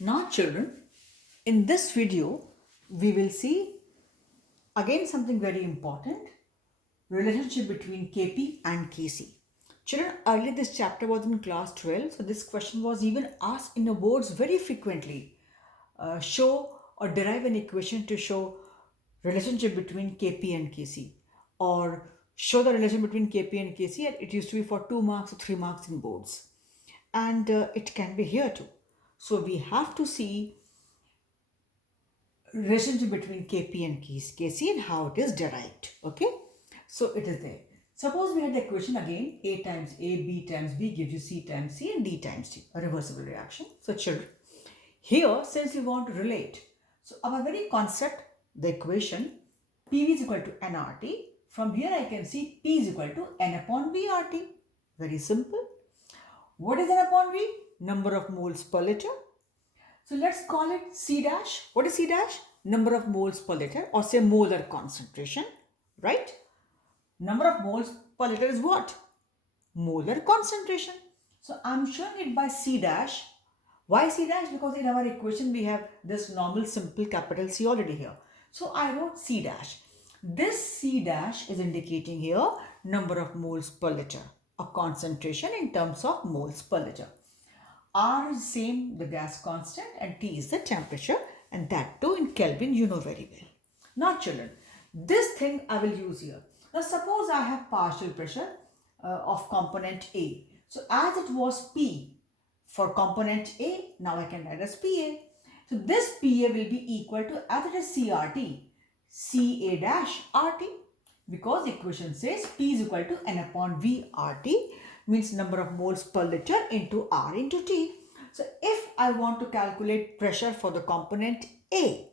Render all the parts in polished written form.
Now children, in this video, we will see again something very important, relationship between Kp and Kc. Children, earlier this chapter was in class 12, so this question was even asked in the boards very frequently. Show or derive an equation to show relationship between Kp and Kc, or show the relation between Kp and Kc, and it used to be for 2 marks or 3 marks in boards. And it can be here too. So we have to see relationship between Kp and Kc and how it is derived. Okay, so it is there. Suppose we had the equation again, A times A, B times B gives you C times C and D times D, a reversible reaction. So children, here since we want to relate, so our very concept, the equation PV is equal to nRT, from here I can see P is equal to N upon V RT. Very simple. What is N upon V? Number of moles per liter. So let's call it C dash. What is C dash? Number of moles per liter, or say molar concentration, right? Number of moles per liter is what? Molar concentration. So I'm showing it by C dash. Why C dash? Because in our equation we have this normal simple capital C already here. So I wrote C dash. This C dash is indicating here number of moles per liter, a concentration in terms of moles per liter. R is same, the gas constant, and T is the temperature, and that too in Kelvin you know very well. Now children, this thing I will use here. Now suppose I have partial pressure of component A. So as it was P for component A, now I can write as PA. So this PA will be equal to, as it is CRT, CA dash RT, because equation says P is equal to N upon V RT, means number of moles per liter into R into T. So if I want to calculate pressure for the component A,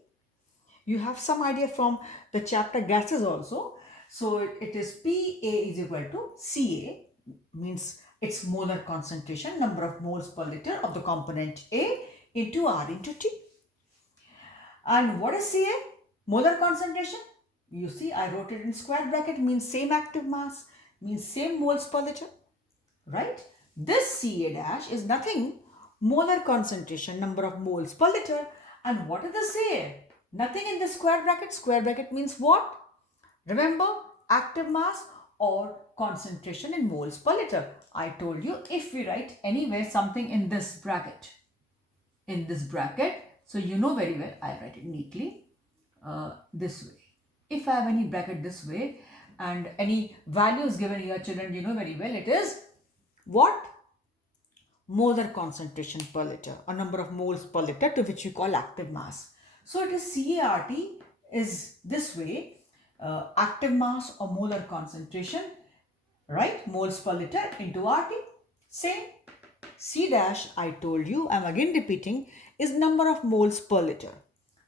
you have some idea from the chapter gases also. So it is PA is equal to CA, means its molar concentration, number of moles per liter of the component A into R into T. And what is CA? Molar concentration. You see, I wrote it in square bracket, means same active mass, means same moles per liter, right? This CA dash is nothing, molar concentration, number of moles per liter. And what is the CA? Nothing in the square bracket. Square bracket means what? Remember, active mass or concentration in moles per liter. I told you, if we write anywhere something in this bracket, so you know very well, I write it neatly this way. If I have any bracket this way and any values given here, children, you know very well, it is what? Molar concentration per liter, or number of moles per liter, to which we call active mass. So it is CART is this way, active mass or molar concentration, right? Moles per liter into RT. Same. C dash, I told you, I'm again repeating, is number of moles per liter.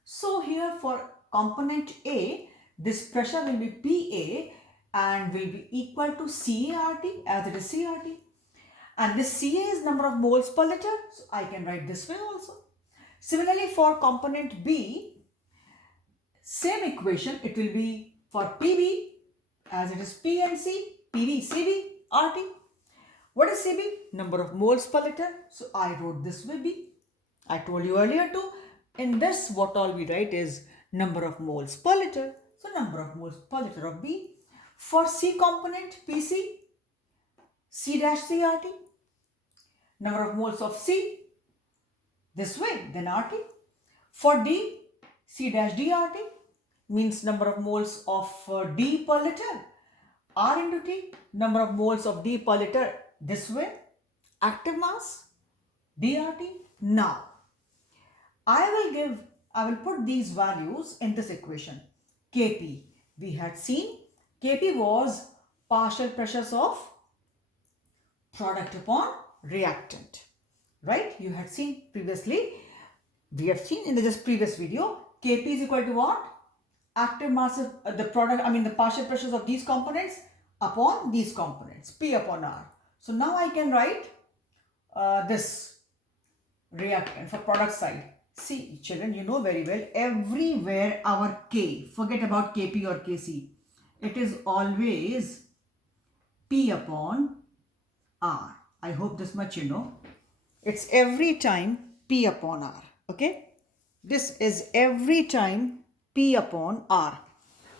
So here for component A, this pressure will be PA and will be equal to CART, as it is CRT. And this Ca is number of moles per liter, so I can write this way also. Similarly, for component B, same equation, it will be for PB, as it is P and C, PB, CB, RT. What is CB? Number of moles per liter, so I wrote this way B. I told you earlier too, in this what all we write is number of moles per liter, so number of moles per liter of B. For C component, PC, C dash CRT, number of moles of C, this way, then RT. For D, C dash DRT, means number of moles of D per liter. R into T, number of moles of D per liter, this way, active mass, DRT. Now, I will put these values in this equation. Kp, we had seen, Kp was partial pressures of product upon reactant, right? You had seen previously, we have seen in the just previous video, Kp is equal to what? Active mass of the product, the partial pressures of these components upon these components, P upon R. So now I can write this reactant for product side. See children, you know very well, everywhere our K, forget about Kp or Kc, it is always P upon R. I hope this much you know. It's every time P upon R. Okay, this is every time P upon R.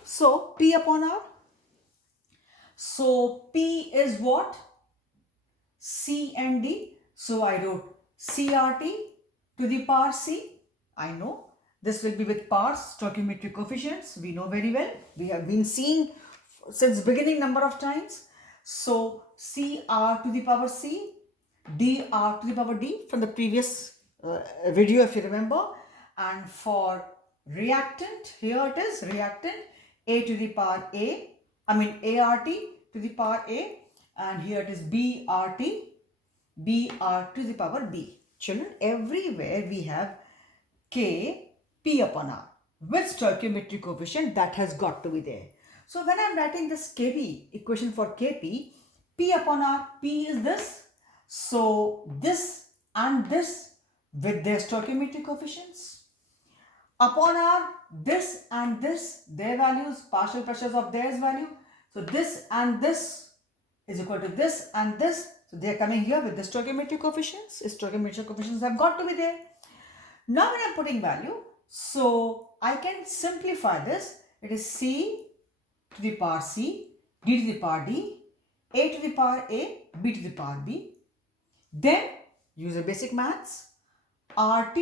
So P upon R. So P is what? C and D. So I wrote CRT to the power C. I know this will be with powers, stoichiometric coefficients. We know very well. We have been seeing since beginning number of times. So CR to the power C, DR to the power D from the previous video if you remember. And for reactant, here it is reactant A to the power A, ART to the power A, and here it is BRT, BR to the power B. Children, everywhere we have K, P upon R with stoichiometric coefficient that has got to be there. So when I am writing this KB equation for KP, P upon R, P is this. So this and this with their stoichiometric coefficients. Upon R, this and this, their values, partial pressures of theirs value. So this and this is equal to this and this. So they are coming here with the stoichiometric coefficients. Stoichiometric coefficients have got to be there. Now when I am putting value, so I can simplify this. It is C to the power C, D to the power D, A to the power A, B to the power B. Then use a basic maths. RT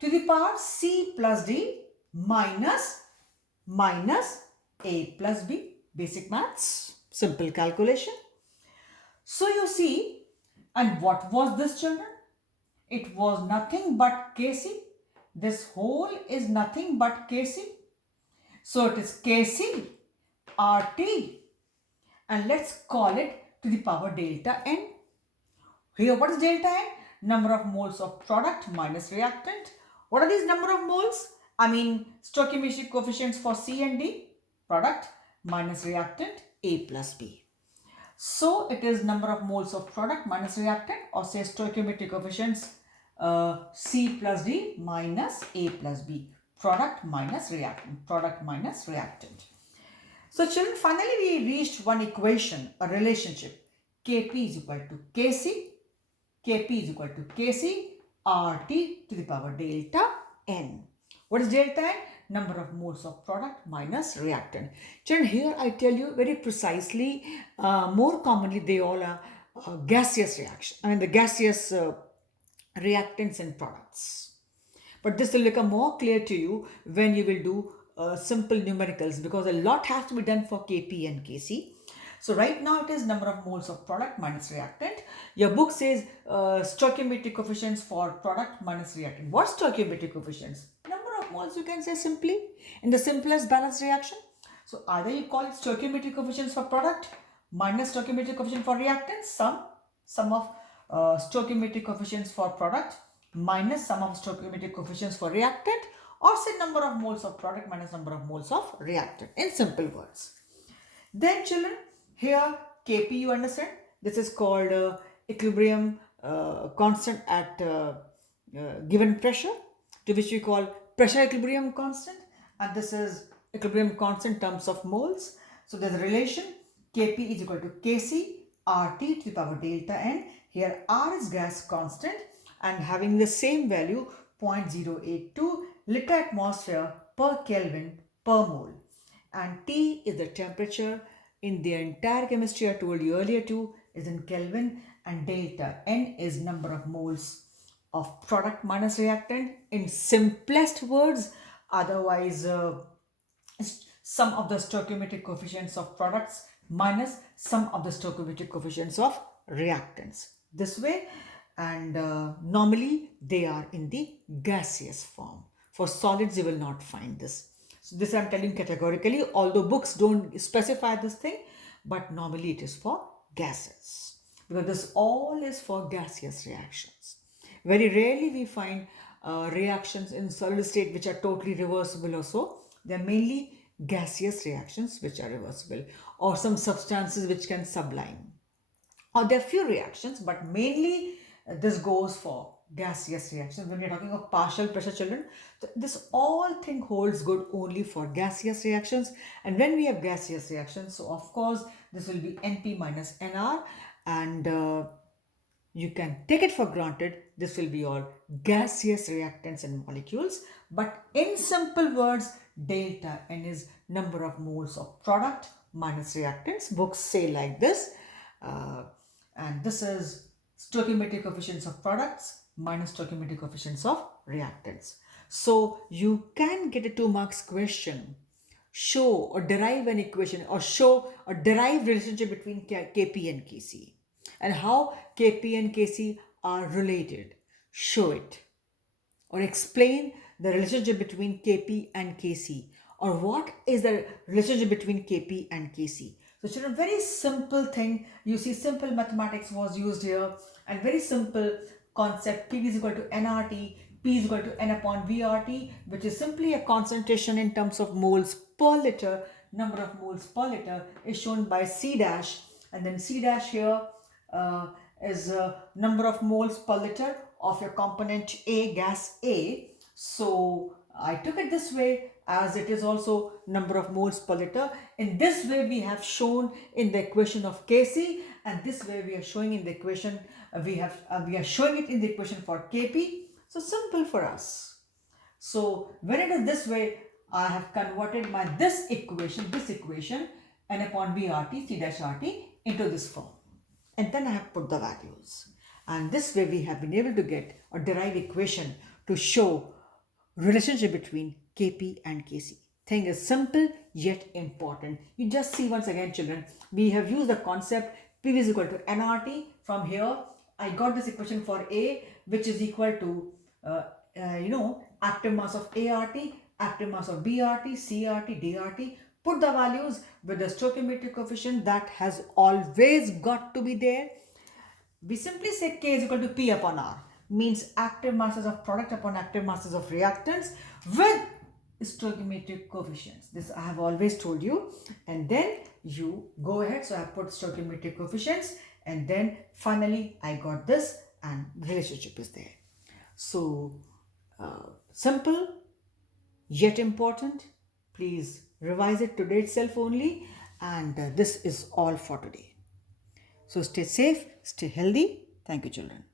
to the power C plus D minus A plus B. Basic maths. Simple calculation. So you see, and what was this, children? It was nothing but Kc. This whole is nothing but Kc. So it is Kc RT, and let's call it to the power delta N. Here what is delta N? Number of moles of product minus reactant. What are these number of moles? Stoichiometric coefficients for C and D, product minus reactant A plus B. So it is number of moles of product minus reactant, or say stoichiometric coefficients C plus D minus A plus B, product minus reactant. So children, finally we reached one equation, a relationship. Kp is equal to Kc, Kp is equal to Kc, RT to the power delta N. What is delta N? Number of moles of product minus reactant. Children, here I tell you very precisely, more commonly they all are gaseous reaction. The gaseous reactants and products. But this will become more clear to you when you will do simple numericals, because a lot has to be done for Kp and Kc. So right now it is number of moles of product minus reactant. Your book says stoichiometric coefficients for product minus reactant. What stoichiometric coefficients? Number of moles, you can say simply in the simplest balanced reaction. So either you call it stoichiometric coefficients for product minus stoichiometric coefficient for reactant, sum of stoichiometric coefficients for product minus sum of stoichiometric coefficients for reactant, or say number of moles of product minus number of moles of reactant, in simple words. Then children, here Kp, you understand, this is called equilibrium constant at given pressure, to which we call pressure equilibrium constant, and this is equilibrium constant in terms of moles. So there's a relation, Kp is equal to Kc RT to the power delta N. Here R is gas constant and having the same value 0.082 liter atmosphere per Kelvin per mole, and T is the temperature. In their entire chemistry, I told you earlier too, is in Kelvin, and delta N is number of moles of product minus reactant in simplest words. Otherwise, sum of the stoichiometric coefficients of products minus sum of the stoichiometric coefficients of reactants. This way, and normally they are in the gaseous form. For solids, you will not find this. So this I am telling categorically, although books don't specify this thing, but normally it is for gases, because this all is for gaseous reactions. Very rarely we find reactions in solid state which are totally reversible or so. They are mainly gaseous reactions which are reversible, or some substances which can sublime. Or there are few reactions, but mainly this goes for gaseous reactions. When we are talking of partial pressure, children, this all thing holds good only for gaseous reactions. And when we have gaseous reactions, so of course this will be Np minus Nr, and you can take it for granted this will be all gaseous reactants and molecules, but in simple words, delta N is number of moles of product minus reactants. Books say like this, uh, and this is stoichiometric coefficients of products minus stoichiometric coefficients of reactants. So you can get a 2 marks question, show or derive an equation or show or derive relationship between Kp and Kc and how Kp and Kc are related. Show it or explain the relationship between Kp and Kc, or what is the relationship between Kp and Kc. So children, very simple thing. You see simple mathematics was used here and very simple concept. P is equal to nRT, P is equal to N upon VRT, which is simply a concentration in terms of moles per liter. Number of moles per liter is shown by C dash, and then C dash here is number of moles per liter of your component A, gas A. So I took it this way as it is also number of moles per liter. In this way we have shown in the equation of Kc, and this way we are showing in the equation we are showing it in the equation for Kp. So simple for us. So when it is this way, I have converted my this equation N upon VRT C dash RT into this form, and then I have put the values, and this way we have been able to get or derive equation to show relationship between Kp and Kc. Thing is simple yet important. You just see once again children, we have used the concept P is equal to nRT. From here I got this equation for A, which is equal to active mass of ART, active mass of BRT, CRT, DRT. Put the values with the stoichiometric coefficient that has always got to be there. We simply say K is equal to P upon R, means active masses of product upon active masses of reactants with stoichiometric coefficients. This I have always told you, and then you go ahead. So I put stoichiometric coefficients, and then finally I got this, and relationship is there. So simple yet important. Please revise it today itself only, and this is all for today. So stay safe, stay healthy. Thank you children.